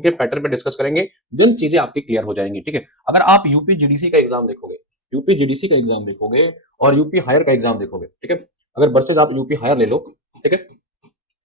के पैटर्न पे डिस्कस करेंगे, जिन चीजें आपकी क्लियर हो जाएंगी। ठीक है, अगर आप यूपी जीडीसी का एग्जाम देखोगे, यूपी जीडीसी का एग्जाम देखोगे और यूपी हायर का एग्जाम देखोगे, ठीक है, अगर वर्सेज आप यूपी हायर ले लो, ठीक है,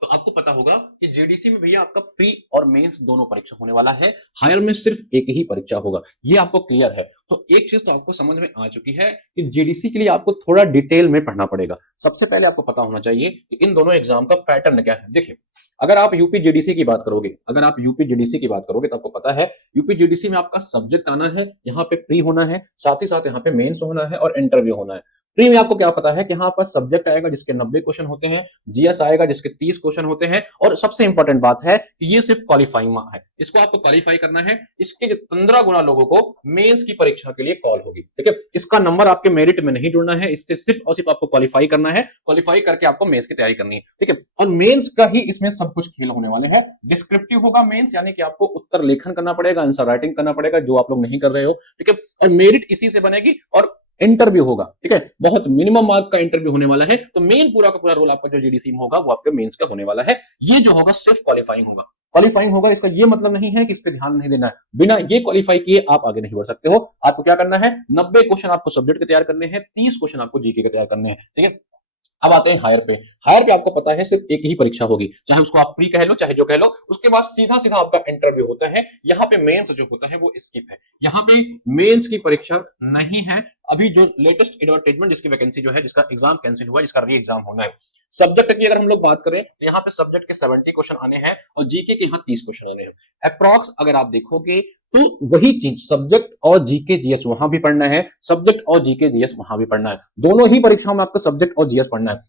तो आपको पता होगा कि जीडीसी में भैया आपका प्री और मेंस दोनों परीक्षा होने वाला है, हायर में सिर्फ एक ही परीक्षा होगा, ये आपको क्लियर है। तो एक चीज तो आपको समझ में आ चुकी है कि जीडीसी के लिए आपको थोड़ा डिटेल में पढ़ना पड़ेगा। सबसे पहले आपको पता होना चाहिए कि इन दोनों एग्जाम का पैटर्न क्या है। देखिए, अगर आप यूपी जीडीसी की बात करोगे, अगर आप यूपी जीडीसी की बात करोगे तो आपको पता है यूपी जीडीसी में आपका सब्जेक्ट आना है, यहाँ पे प्री होना है, साथ ही साथ यहाँ पे मेंस होना है और इंटरव्यू होना है। प्री में आपको क्या पता है कि यहाँ पर सब्जेक्ट आएगा जिसके 90 क्वेश्चन होते हैं, जीएस आएगा जिसके 30 क्वेश्चन होते हैं, और सबसे इंपॉर्टेंट बात है कि ये सिर्फ क्वालिफाइंग है, इसको आपको क्वालिफाई करना है। इसके 15 गुना लोगों को मेंस की परीक्षा के लिए कॉल होगी। ठीक है, इसका नंबर आपके मेरिट में नहीं जुड़ना है, इससे सिर्फ और सिर्फ आपको क्वालिफाई करना है, क्वालिफाई करके आपको मेंस की तैयारी करनी है। ठीक है, और मेंस का ही इसमें सब कुछ खेल होने वाले हैं। डिस्क्रिप्टिव होगा मेंस, यानी कि आपको उत्तर लेखन करना पड़ेगा, आंसर राइटिंग करना पड़ेगा, जो आप लोग नहीं कर रहे हो। ठीक है, और मेरिट इसी से बनेगी, और इंटरव्यू होगा। ठीक है, बहुत मिनिमम मार्क का इंटरव्यू होने वाला है। तो मेन पूरा का पूरा रोल आपका जो जीडीसी में होगा वो आपके मेंस का होने वाला है। ये जो होगा सिर्फ क्वालिफाइंग होगा। क्वालिफाइंग होगा, इसका ये मतलब नहीं है कि इस पे ध्यान नहीं देना है, बिना ये क्वालिफाई किए आप आगे नहीं बढ़ सकते हो। आपको क्या करना है, 90 क्वेश्चन आपको सब्जेक्ट के तैयार करने हैं, 30 क्वेश्चन आपको जीके के तैयार करने हैं। ठीक है, अब आते हैं हायर पे। हायर पे आपको पता है सिर्फ एक ही परीक्षा होगी, चाहे उसको आप प्री कह लो चाहे जो कह लो, उसके बाद सीधा सीधा आपका इंटरव्यू होता है। यहाँ पे मेंस जो होता है वो स्किप है, यहाँ पे मेंस की परीक्षा नहीं है। अभी जो लेटेस्ट एडवर्टाइजमेंट जिसकी वैकेंसी जो है, जिसका एग्जाम कैंसिल हुआ, जिसका री एग्जाम होना है। सब्जेक्ट की अगर हम लोग बात करें तो यहाँ पे सब्जेक्ट के 70 क्वेश्चन आने हैं और जीके के यहाँ 30 क्वेश्चन आने हैं। अप्रॉक्स अगर आप देखोगे तो वही चीज सब्जेक्ट और जीके जीएस वहां भी पढ़ना है, सब्जेक्ट और जीके जीएस वहां भी पढ़ना है, दोनों ही परीक्षाओं में आपको सब्जेक्ट और जीएस पढ़ना है।